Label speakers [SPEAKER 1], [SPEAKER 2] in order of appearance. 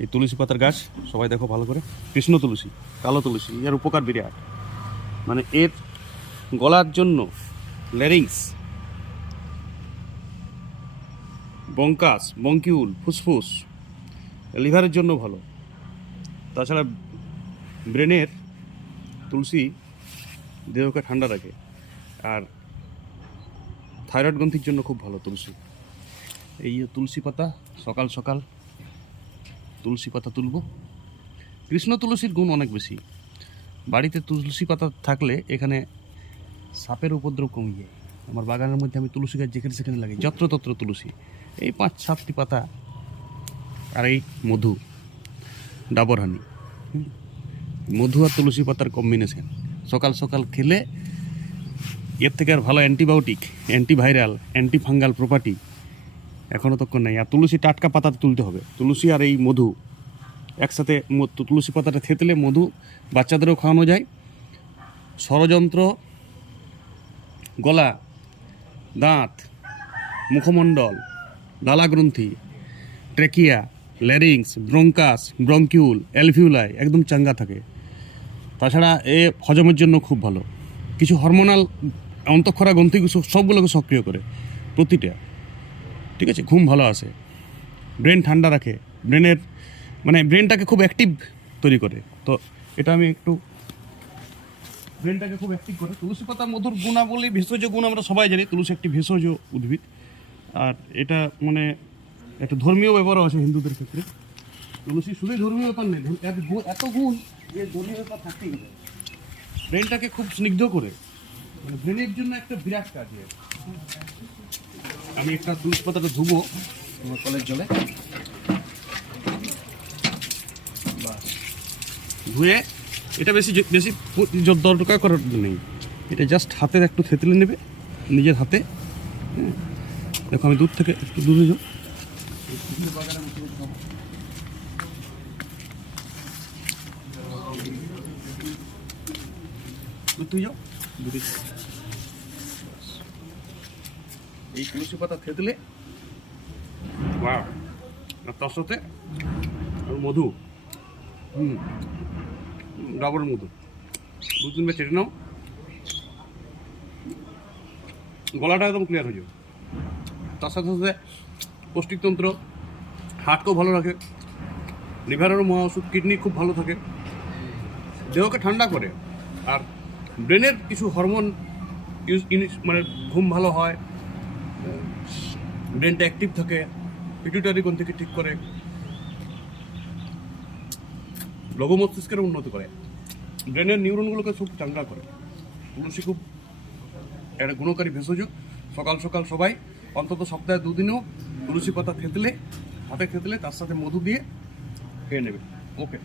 [SPEAKER 1] এই তুলসী পাতার গাছ, সবাই দেখো ভালো করে। কৃষ্ণ তুলসী, কালো তুলসী, এর উপকার বিরাট। মানে এর গলার জন্য ল্যারিংস বঙ্কাস বঙ্কিউল ফুসফুস, লিভারের জন্য ভালো। তাছাড়া ব্রেনের তুলসী দেহকে ঠান্ডা রাখে, আর থাইরয়েড গ্রন্থির জন্য খুব ভালো তুলসী। এই তুলসী পাতা, সকাল সকাল তুলসী পাতা তুলব। কৃষ্ণ তুলসীর গুণ অনেক বেশি। বাড়িতে তুলসী পাতা থাকলে এখানে সাপের উপদ্রব কমে যায়। আমার বাগানের মধ্যে আমি তুলসী গাছ যেখানে সেখানে লাগাই যত্রতত্র তুলসী। এই পাঁচ সাতটি পাতা আর এই মধু ডাবর হানি মধু আর তুলসী পাতার কম্বিনেশন। সকাল সকাল খেলে এর থেকে আর ভালো অ্যান্টিবায়োটিক, অ্যান্টিভাইরাল, অ্যান্টিফাঙ্গাল প্রপার্টি এখনও তখন নেই। আর তুলসী টাটকা পাতা তুলতে হবে। তুলসী আর এই মধু, একসাথে তুলসী পাতাটা থেতলে মধু বাচ্চাদেরও খাওয়ানো যায়। ষড়যন্ত্র, গলা, দাঁত, মুখমণ্ডল লালাগ্রন্থি trachea larynx bronchus, bronchiole, alveoli একদম চাঙ্গা থাকে। তাছাড়া এ হজমের জন্য খুব ভালো। কিছু হরমোনাল অন্তঃক্ষরা গ্রন্থি সবগুলোকে সক্রিয় করে প্রতিটা। ঠিক আছে, ঘুম ভালো আসে। ব্রেন ঠান্ডা রাখে। ব্রেনের মানে ব্রেনটাকে খুব অ্যাক্টিভ তৈরি করে। তো এটা আমি একটু ব্রেনটাকে খুব অ্যাক্টিভ করে। তুলসী পাতা মধুর গুণাবলী, ভেষজ গুণ আমরা সবাই জানি, তুলসী একটি ভেষজ উদ্ভিদ। আর এটা মানে একটা ধর্মীয় ব্যাপারও আছে হিন্দুদের ক্ষেত্রে। তুলসী শুধু ধর্মীয় ব্যাপার নেই এত গুণ যে ধর্মীয় ব্যাপার থাকতেই ব্রেনটাকে খুব স্নিগ্ধ করে। মানে ব্রেনের জন্য একটা বিরাট কাজ। আমি একটা তুলসী পাতাটা ধুবো। আমার কলের জলে। ধুয়ে এটা বেশি বেশি দরকার করার নেই। এটা জাস্ট হাতের একটু থেতলে নেবে, নিজের হাতে। হ্যাঁ। দেখো, আমি দূর থেকে একটু দূরে যাও। তুই যাও। দূরে যাও। এই তুলসী পাতা থেতলে বাহ তার সাথে মধু। হুম। ডাবর মধু। দু তিনবার চেটে নাও। গলাটা একদম ক্লিয়ার হয়ে যাবে। তার সাথে সাথে পৌষ্টিকতন্ত্র হার্টকেও ভালো রাখে। লিভারেরও মহা ওষুধ কিডনি খুব ভালো থাকে। দেহকে ঠান্ডা করে। আর ব্রেনের কিছু হরমোন ইউজ মানে ঘুম ভালো হয়। ব্রেনটা অ্যাক্টিভ থাকে পিটুটারি গ্রন্থিকে ঠিক করে, লঘু মস্তিষ্কের উন্নতি করে। ব্রেনের নিউরনগুলোকে খুব চাঙ্গা করে। তুলসী খুব একটা গুণকারী ভেষজ। সকাল সকাল সবাই, অন্তত সপ্তাহে দুদিনও তুলসী পাতা থেতলে, হাতে থেতলে তার সাথে মধু দিয়ে খেয়ে নেবে। ওকে